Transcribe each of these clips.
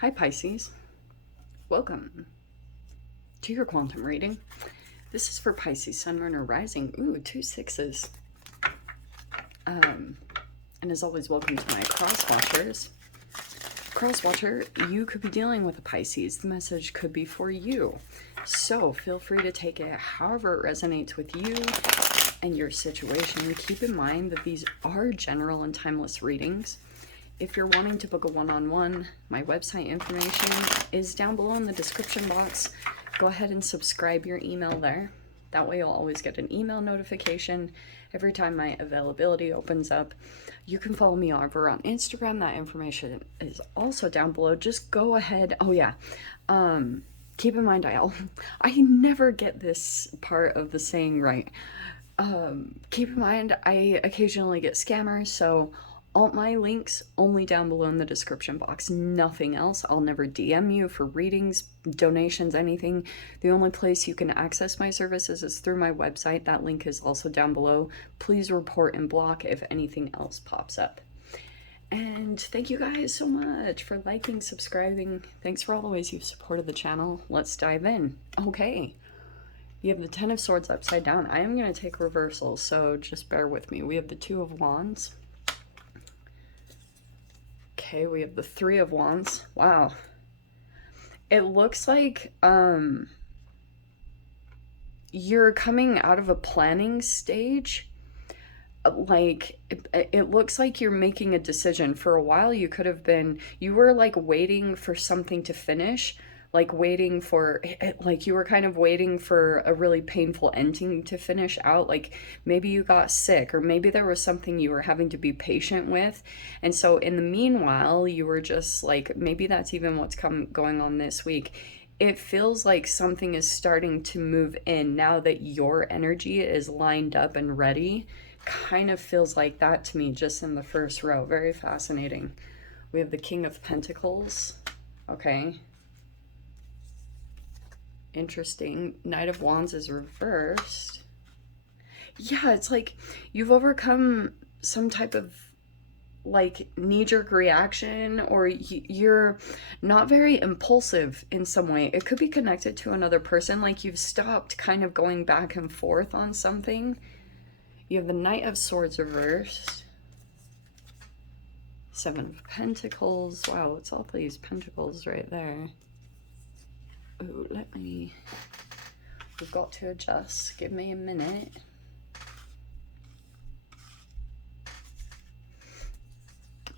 Hi Pisces, welcome to your quantum reading. This is for Pisces, Sun, Moon, or Rising. Ooh, 2 6s. And as always, welcome to my cross-watchers. Cross-watcher, you could be dealing with a Pisces. The message could be for you. So feel free to take it however it resonates with you and your situation. Keep in mind that these are general and timeless readings. If you're wanting to book a one-on-one, my website information is down below in the description box. Go ahead and subscribe your email there. That way you'll always get an email notification every time my availability opens up. You can follow me over on Instagram. That information is also down below. Just go ahead. Oh yeah. Keep in mind, I never get this part of the saying right. Keep in mind, I occasionally get scammers, so all my links only down below in the description box, nothing else. I'll never DM you for readings, donations, anything. The only place you can access my services is through my website. That link is also down below. Please report and block if anything else pops up. And thank you guys so much for liking, subscribing. Thanks for all the ways you've supported the channel. Let's dive in. Okay. You have the Ten of Swords upside down. I am going to take reversals, so just bear with me. We have the Two of Wands. Okay, we have the Three of Wands. Wow. It looks like you're coming out of a planning stage. Like, it looks like you're making a decision. For a while, you were like waiting for something to finish. Like waiting for, like you were kind of waiting for a really painful ending to finish out. Like maybe you got sick, or maybe there was something you were having to be patient with. And so in the meanwhile, you were just like, maybe that's even what's going on this week. It feels like something is starting to move in now that your energy is lined up and ready. Kind of feels like that to me just in the first row. Very fascinating. We have the King of Pentacles. Okay. Interesting. Knight of Wands is reversed. Yeah, it's like you've overcome some type of like knee-jerk reaction, or you're not very impulsive in some way. It could be connected to another person. Like you've stopped kind of going back and forth on something. You have the Knight of Swords reversed. Seven of Pentacles. Wow, it's all these pentacles right there. Ooh, we've got to adjust. Give me a minute.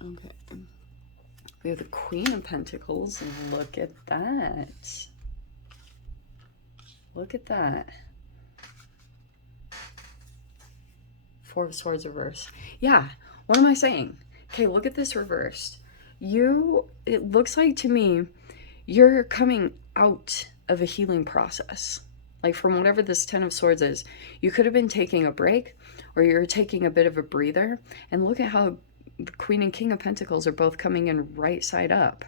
Okay. We have the Queen of Pentacles. Look at that. Look at that. Four of Swords reversed. Yeah, what am I saying? Okay, look at this reversed. It looks like to me, you're coming out of a healing process. Like from whatever this Ten of Swords is, you could have been taking a break, or you're taking a bit of a breather. And look at how the Queen and King of Pentacles are both coming in right side up.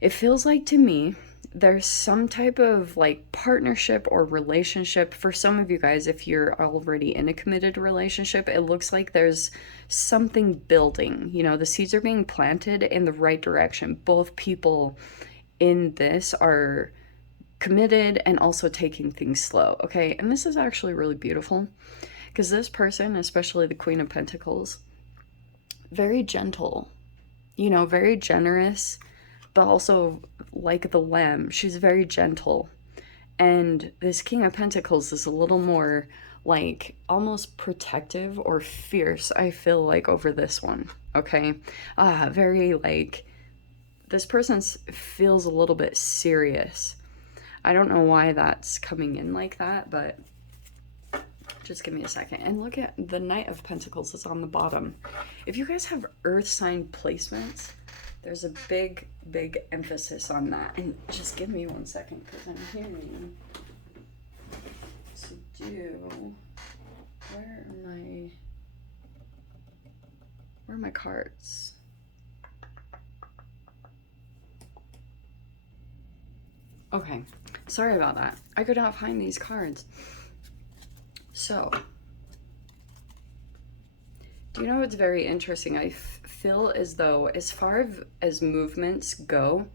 It feels like to me, there's some type of like partnership or relationship. For some of you guys, if you're already in a committed relationship, it looks like there's something building. You know, the seeds are being planted in the right direction. Both people in this are committed and also taking things slow. Okay, and this is actually really beautiful because this person, especially the Queen of Pentacles, very gentle, you know, very generous, but also like the Lamb, she's very gentle. And this King of Pentacles is a little more like almost protective or fierce, I feel like, over this one. Okay, very like, this person feels a little bit serious. I don't know why that's coming in like that, but just give me a second. And look at the Knight of Pentacles is on the bottom. If you guys have earth sign placements, there's a big, big emphasis on that. And just give me 1 second because I'm hearing to do, where are my cards? Okay, sorry about that. I could not find these cards. So, do you know what's very interesting? I feel as though, as far as movements go,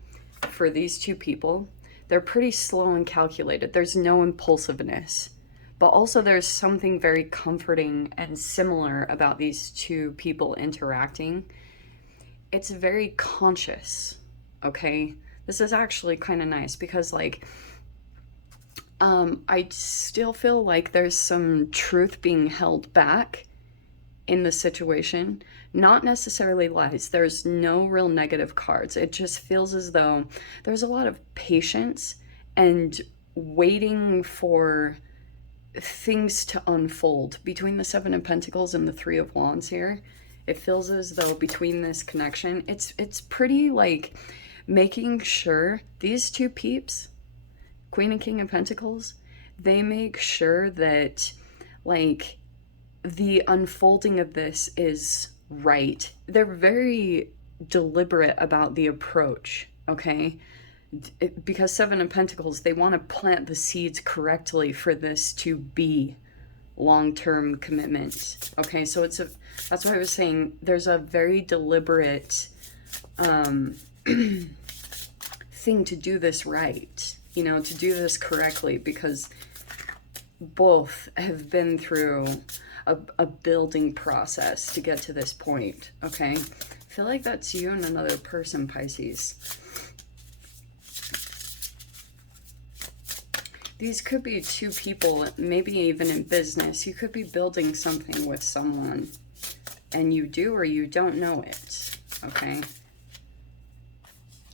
for these two people, they're pretty slow and calculated. There's no impulsiveness. But also there's something very comforting and similar about these two people interacting. It's very conscious, okay? This is actually kind of nice because like I still feel like there's some truth being held back in the situation. Not necessarily lies. There's no real negative cards. It just feels as though there's a lot of patience and waiting for things to unfold between the Seven of Pentacles and the Three of Wands here. It feels as though between this connection, it's pretty like making sure these two peeps, Queen and King of Pentacles, they make sure that like the unfolding of this is right. They're very deliberate about the approach, okay? Because Seven of Pentacles, they want to plant the seeds correctly for this to be long-term commitment. Okay, so that's why I was saying there's a very deliberate thing to do this right, you know, to do this correctly, because both have been through a building process to get to this point. Okay, I feel like that's you and another person, Pisces. These could be two people, maybe even in business. You could be building something with someone, and you do or you don't know it, okay?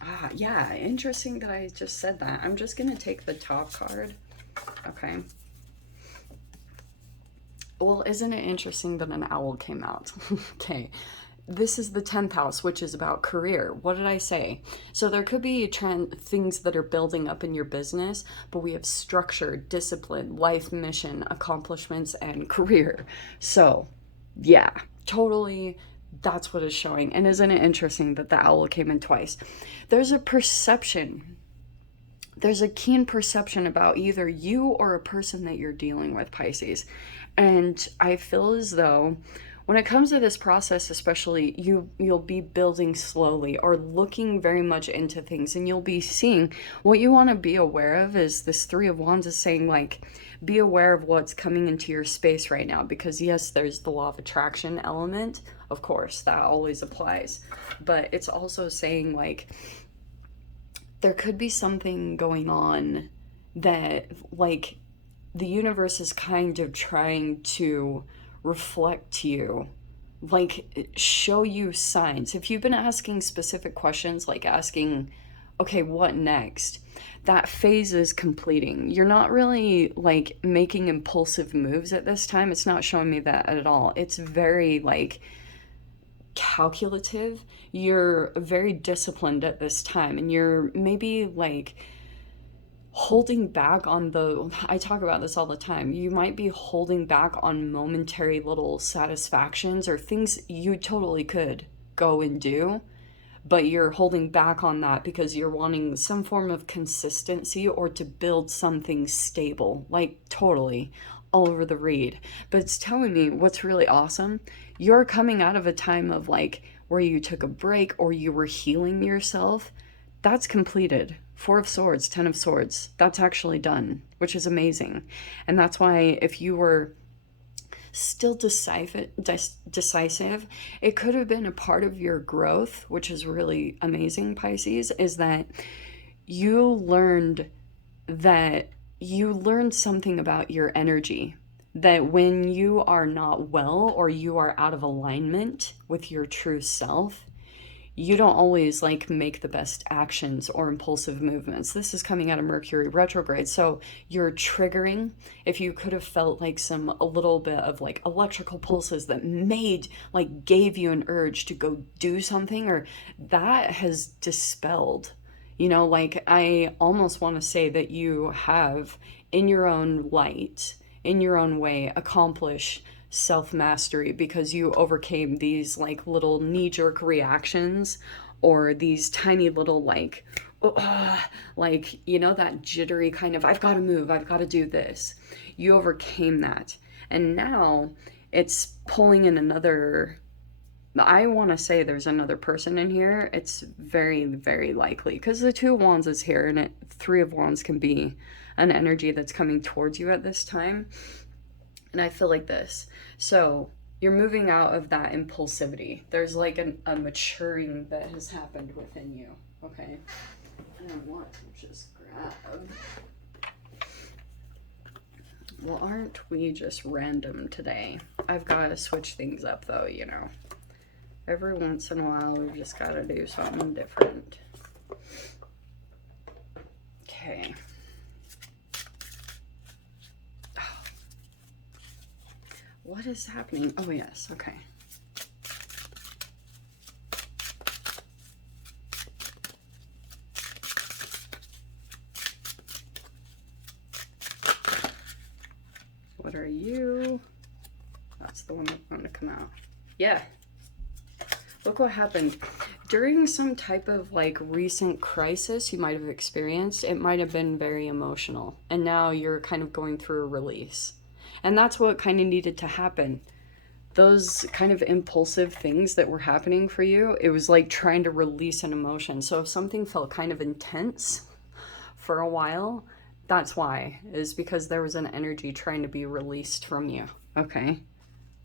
Ah, yeah, interesting that I just said that. I'm just going to take the top card, okay? Well, isn't it interesting that an owl came out? Okay. This is the 10th house, which is about career. What did I say? So there could be things that are building up in your business, but we have structure, discipline, life mission, accomplishments, and career. So yeah, totally, that's what it's showing. And isn't it interesting that the owl came in twice? There's a perception. There's a keen perception about either you or a person that you're dealing with, Pisces. And I feel as though when it comes to this process, especially, you'll be building slowly or looking very much into things, and you'll be seeing what you want to be aware of. Is this Three of Wands is saying, like, be aware of what's coming into your space right now, because yes, there's the law of attraction element, of course, that always applies, but it's also saying like there could be something going on that like the universe is kind of trying to reflect to you, like show you signs. If you've been asking specific questions, like asking, okay, what next? That phase is completing. You're not really like making impulsive moves at this time. It's not showing me that at all. It's very like calculative. You're very disciplined at this time, and you're maybe like holding back on I talk about this all the time. You might be holding back on momentary little satisfactions or things you totally could go and do, but you're holding back on that because you're wanting some form of consistency or to build something stable, like totally all over the read. But it's telling me what's really awesome. You're coming out of a time of like where you took a break or you were healing yourself. That's completed. Four of Swords, 10 of Swords. That's actually done, which is amazing. And that's why if you were still decisive, it could have been a part of your growth, which is really amazing, Pisces, is that you learned something about your energy, that when you are not well or you are out of alignment with your true self, you don't always like make the best actions or impulsive movements. This is coming out of Mercury retrograde. So you're triggering. If you could have felt like a little bit of like electrical pulses that gave you an urge to go do something, or that has dispelled, like I almost want to say that you have in your own light, in your own way, accomplished self-mastery, because you overcame these like little knee-jerk reactions or these tiny little like that jittery kind of, I've got to move, I've got to do this. You overcame that, and now it's pulling in another I want to say there's another person in here. It's very, very likely because the Two of Wands is here, and Three of Wands can be an energy that's coming towards you at this time. And I feel like this. So you're moving out of that impulsivity. There's like a maturing that has happened within you. Okay. And I want to just grab. Well, aren't we just random today? I've got to switch things up though, you know. Every once in a while, we've just got to do something different. Okay. Oh. What is happening? Oh, yes. Okay. What are you? That's the one that wanted to come out. Yeah. Look what happened. During some type of like recent crisis you might have experienced, it might have been very emotional. And now you're kind of going through a release. And that's what kind of needed to happen. Those kind of impulsive things that were happening for you, it was like trying to release an emotion. So if something felt kind of intense for a while, that's why, is because there was an energy trying to be released from you. Okay.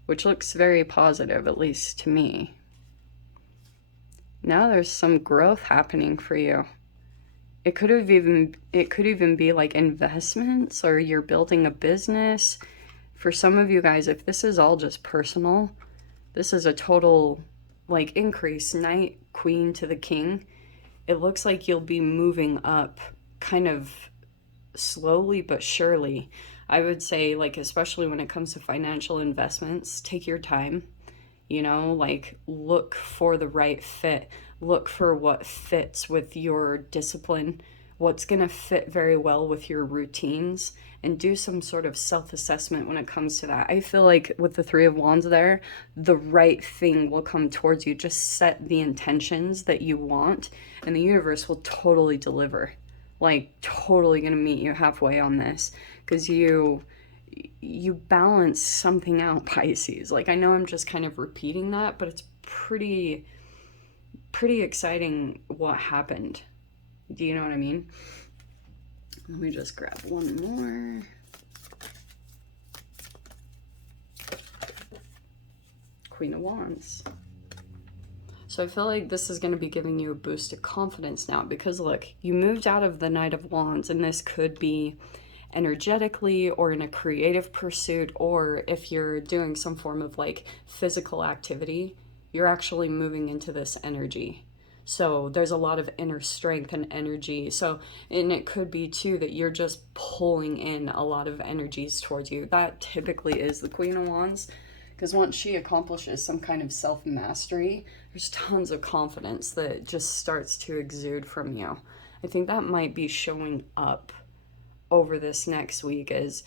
Which looks very positive, at least to me. Now there's some growth happening for you. It could even be like investments, or you're building a business. For some of you guys, if this is all just personal, this is a total like increase. Knight, Queen to the King. It looks like you'll be moving up kind of slowly but surely. I would say, like, especially when it comes to financial investments, take your time. You know, like, look for the right fit. Look for what fits with your discipline, what's going to fit very well with your routines, and do some sort of self-assessment when it comes to that. I feel like with the Three of Wands there, the right thing will come towards you. Just set the intentions that you want, and the universe will totally deliver. Like, totally going to meet you halfway on this, because you balance something out, Pisces. Like, I know I'm just kind of repeating that, but it's pretty exciting what happened. Do you know what I mean? Let me just grab one more. Queen of Wands. So I feel like this is going to be giving you a boost of confidence now, because look, you moved out of the Knight of Wands, and this could be energetically or in a creative pursuit, or if you're doing some form of like physical activity, you're actually moving into this energy. So there's a lot of inner strength and energy. So, and it could be too that you're just pulling in a lot of energies towards you. That typically is the Queen of Wands, because once she accomplishes some kind of self-mastery, there's tons of confidence that just starts to exude from you. I think that might be showing up over this next week as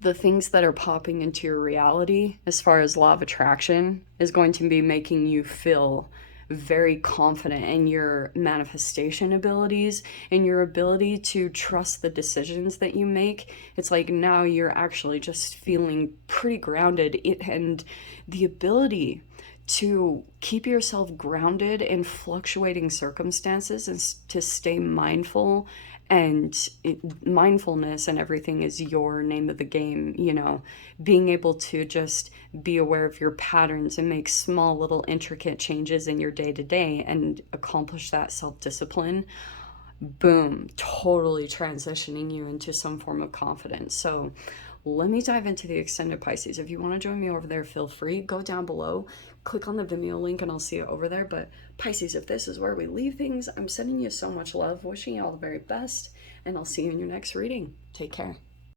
the things that are popping into your reality as far as law of attraction is going to be making you feel very confident in your manifestation abilities and your ability to trust the decisions that you make. It's like now you're actually just feeling pretty grounded, and the ability to keep yourself grounded in fluctuating circumstances and to stay mindful. And mindfulness and everything is your name of the game, you know, being able to just be aware of your patterns and make small little intricate changes in your day-to-day and accomplish that self-discipline. Boom, totally transitioning you into some form of confidence. So let me dive into the extended Pisces. If you want to join me over there, feel free. Go down below, click on the Vimeo link, and I'll see you over there. But Pisces, if this is where we leave things, I'm sending you so much love, wishing you all the very best, and I'll see you in your next reading. Take care.